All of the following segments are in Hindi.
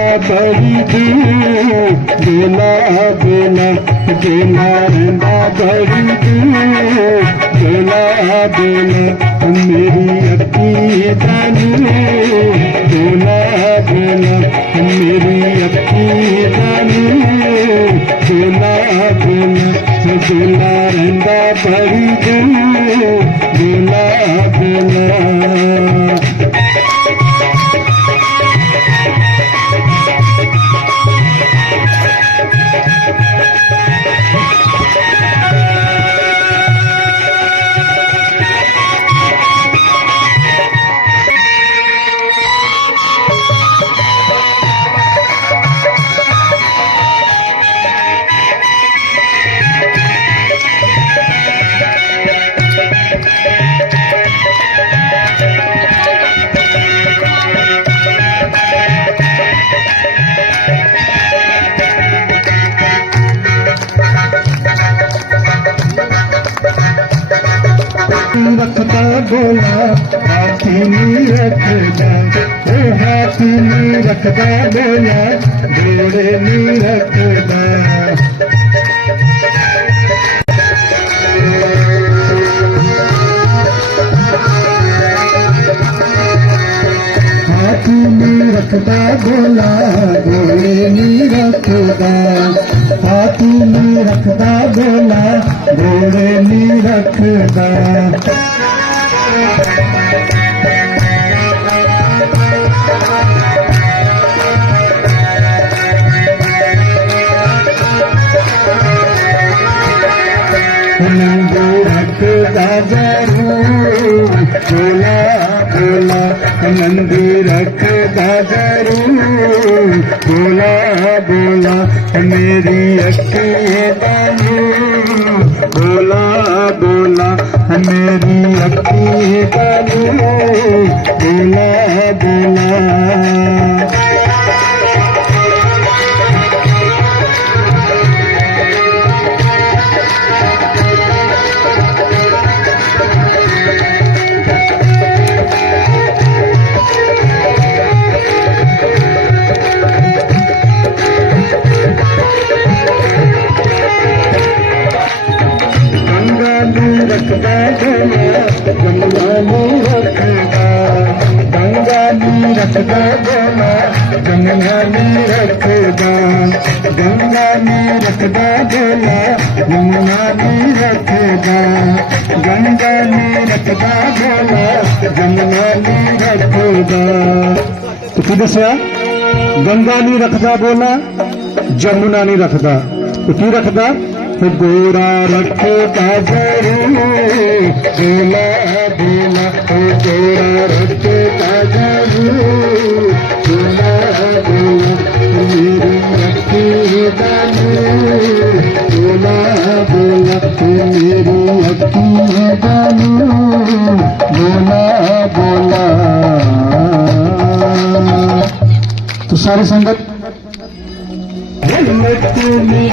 बड़ी दूर बेला बेला बेला रंदा बड़ी दूर बेला बेला मेरी अक्की जानू बेला बेला मेरी अक्की जानू बेला बेला बेला रंदा बड़ी दूर बेला बेला रखता बोला हाथी नहीं रखता हाथी नहीं रखता बोला घोड़े नहीं रखता हाथी नहीं रखता बोला घोड़े नहीं रखता हाथी नहीं रखता बोला घोड़े नहीं रखता नंदी रखता जरूर बोला बोला नंदी रखता जरूर बोला बोला मेरी अक्की जानू बोला बोला मेरी अक्की जानू बोला बोला रखता बोला जमुना नहीं रखता गंगा नहीं रखता बोला जमुना नहीं रखता गंगा नहीं रखता बोला जमुना नहीं रखता गंगा नहीं रखता बोला जमुना नहीं रखता तो की दसिया गंगा नहीं रखता बोला जमुना नहीं रखता तो की रखता गोरा रखता जरूर बोला बोला गोरा रखता जरूर बोला बोला मेरी अक्की जानू बोला बोला मेरी अक्की जानू बोला बोला। तो सारी संगत लट्टूनी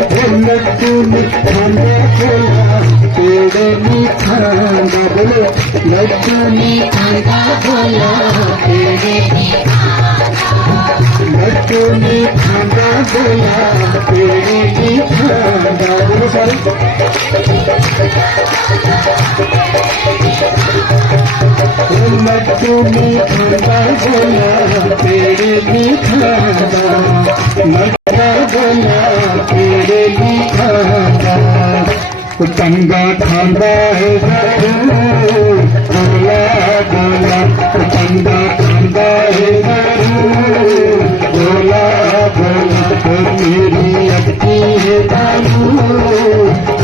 खाना बोला पेड़े में खाना बोलो लट्टूनी खाना बोला पेड़े में लट्टूनी खाना बोला पेड़े में खाना बोलो सारे लट्टूनी खाना बोला पेड़े में खाना बोला पेड़े में खाना तंगा खांदा है जरूर बोला बोला तंगा खांदा है जरूर बोला बोला मेरी अक्की जानू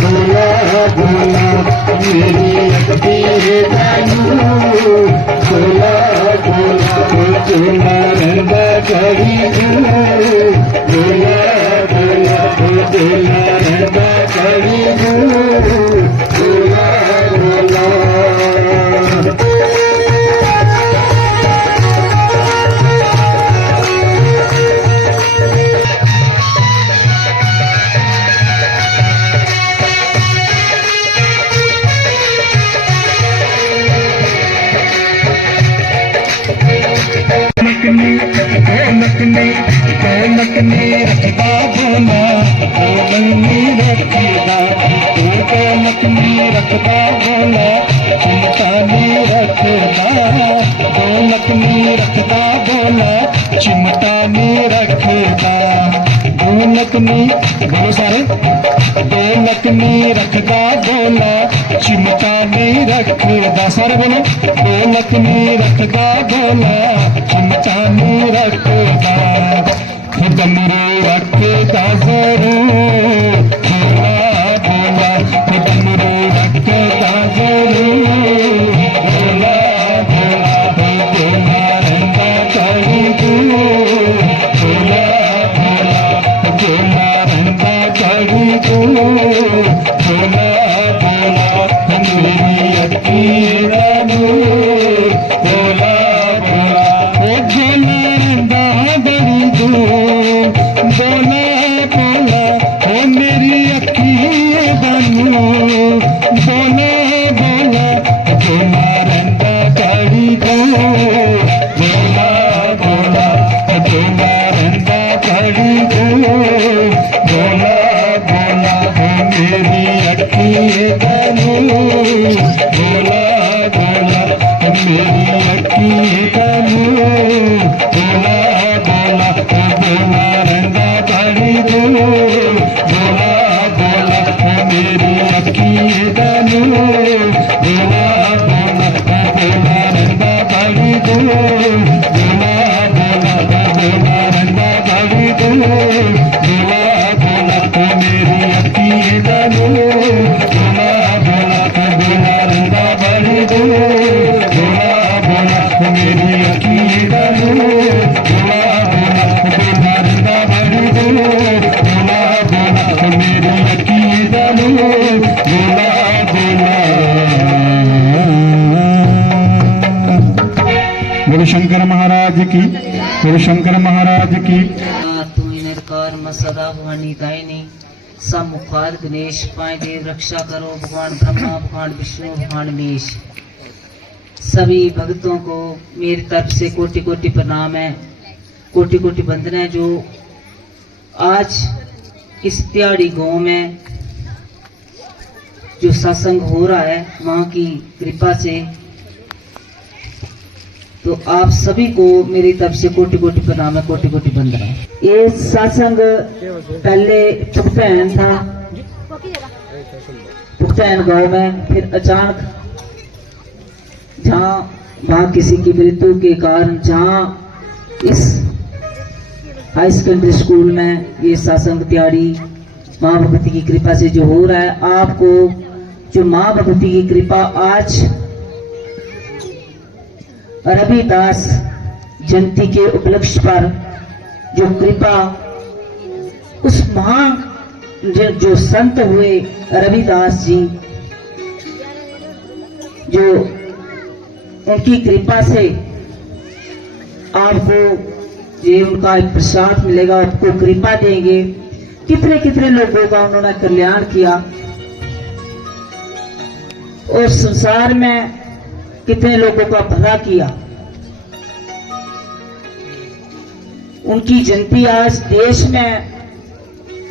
बोला बोला मेरी अक्की जानू बोला बोला बोला रंगा करी बोला बोला बोला रंगा करी बोला बोला। ढोलक नहीं रखता बोला ढोलक नहीं रखता तू ढोलक नहीं रखता बोला चिमटा नहीं रखता ढोलक नहीं रखता बोला चिमटा नहीं रखता ढोलक नहीं बोलो सारे ढोलक नहीं रखता बोला चिमटा नहीं रखता सारे बोलो ढोलक नहीं रखता बोला चिमटा नहीं रखता डमरू रखता जरूर बोला बोला डमरू रखता जरूर बोला बोला बोला रंगा करी दूर बोला बोला बोला रंगा करी दूर बोला बोला मेरी अकीरा नूर बोला बोला ओ बोला रंगा करी दूर बोला बोला ओ मेरी अखी बनू बोला बोला बोला रंगा करी दूर बोला बोला बोला रंगा करी दूर बोला बोला ओ मेरी अखी बनू बोला बोला ओ मेरी अखी बनू बोला बोला बोला रंगा करी दूर बोला बोला ओ मेरी अखी बनू बोला बोला बोला रंगा करी दूर बोला बोला बोला रंगा करी दूर बोला बोला ओ मेरी अखी बनू बोला बोला बोला रंगा करी दूर बोला बोला ओ मेरी अखी बनू बोला बोला बोला रंगा करी दूर बोला बोला ओ मेरी अखी बनू बोला बोला। बोलो शंकर महाराज की बोलो शंकर महाराज की। तू निरकार मसदा भवानी दायनी सब मुखार गणेश पाए देव रक्षा करो भगवान ब्रह्मा भगवान विष्णु भगवान महेश। सभी भक्तों को मेरी तरफ से कोटि कोटि प्रणाम है, कोटि कोटि वंदना है। जो आज इस त्याड़ी गांव में जो सत्संग हो रहा है मां की कृपा से, तो आप सभी को मेरी तरफ से कोटि कोटि प्रणाम है, कोटि कोटि वंदना है। ये सत्संग पहले पुख्तैन था, पुख्तैन गांव में, फिर अचानक जहाँ वहाँ किसी की मृत्यु के कारण जहाँ इस हाई सेकेंडरी स्कूल में ये सत्संग त्याड़ी माँ भगवती की कृपा से जो हो रहा है, आपको जो माँ भगवती की कृपा आज रविदास जयंती के उपलक्ष्य पर जो कृपा उस महान जो संत हुए रविदास जी, जो उनकी कृपा से आपको ये उनका एक प्रसाद मिलेगा, आपको कृपा देंगे। कितने कितने लोगों का उन्होंने कल्याण किया और संसार में कितने लोगों का भला किया। उनकी जयंती आज देश में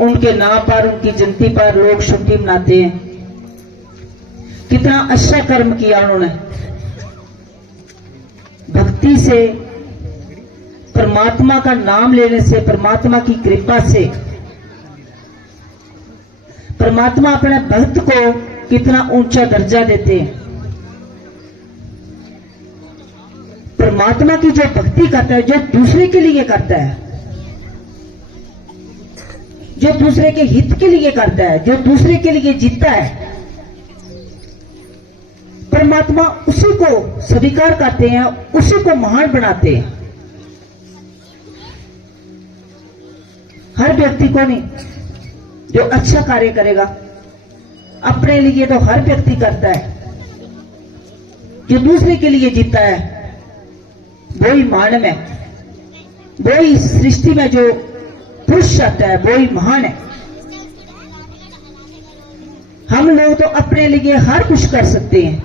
उनके नाम पर, उनकी जयंती पर लोग छुट्टी मनाते हैं। कितना अच्छा कर्म किया उन्होंने, भक्ति से, परमात्मा का नाम लेने से, परमात्मा की कृपा से परमात्मा अपने भक्त को कितना ऊंचा दर्जा देते हैं। परमात्मा की जो भक्ति करता है, जो दूसरे के लिए करता है, जो दूसरे के हित के लिए करता है, जो दूसरे के लिए जीता है, परमात्मा उसी को स्वीकार करते हैं, उसी को महान बनाते हैं। हर व्यक्ति को नहीं, जो अच्छा कार्य करेगा अपने लिए तो हर व्यक्ति करता है, जो दूसरे के लिए जीता है वही महान है, वही सृष्टि में जो पुरुष आता है वही महान है। हम लोग तो अपने लिए हर कुछ कर सकते हैं,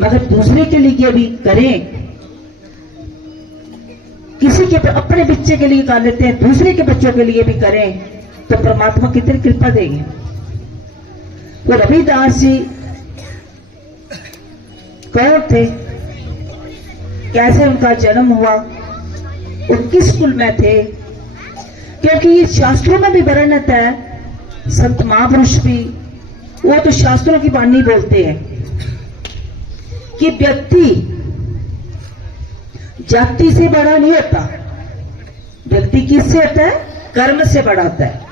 मगर दूसरे के लिए भी करें किसी के अपने बच्चे के लिए कर लेते हैं, दूसरे के बच्चों के लिए भी करें तो परमात्मा कितनी कृपा देंगे। वो रविदास जी कौन थे, कैसे उनका जन्म हुआ, वो किस कुल में थे, क्योंकि ये शास्त्रों में भी वर्णित है, संत महापुरुष भी वो तो शास्त्रों की वाणी बोलते हैं कि व्यक्ति जाति से बड़ा नहीं होता, व्यक्ति किससे होता है, कर्म से बड़ा होता है।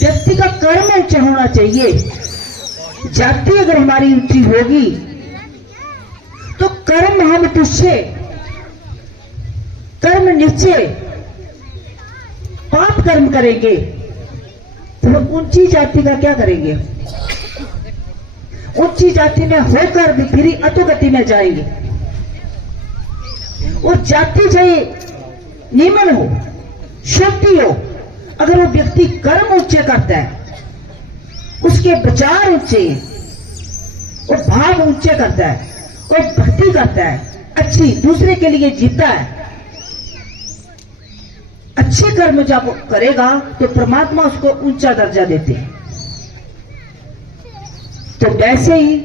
व्यक्ति का कर्म ऊंचा होना चाहिए। जाति अगर हमारी ऊंची होगी तो कर्म हम तुच्छे, कर्म नीचे, पाप कर्म करेंगे तो हम ऊंची जाति का क्या करेंगे, ऊंची जाति में होकर भी फिर अधोगति में जाएंगे। और जाति चाहे निम्न हो, छोटी हो, अगर वो व्यक्ति कर्म ऊंचे करता है, उसके विचार ऊंचे, और भाव ऊंचे करता है, और भक्ति करता है, अच्छी दूसरे के लिए जीता है, अच्छे कर्म जब करेगा तो परमात्मा उसको ऊंचा दर्जा देते हैं। तो वैसे ही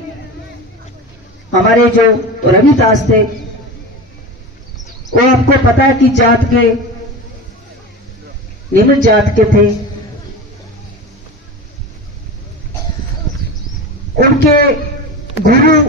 हमारे जो रविदास थे, वो आपको पता है कि जात के, निम्न जात के थे। उनके गुरु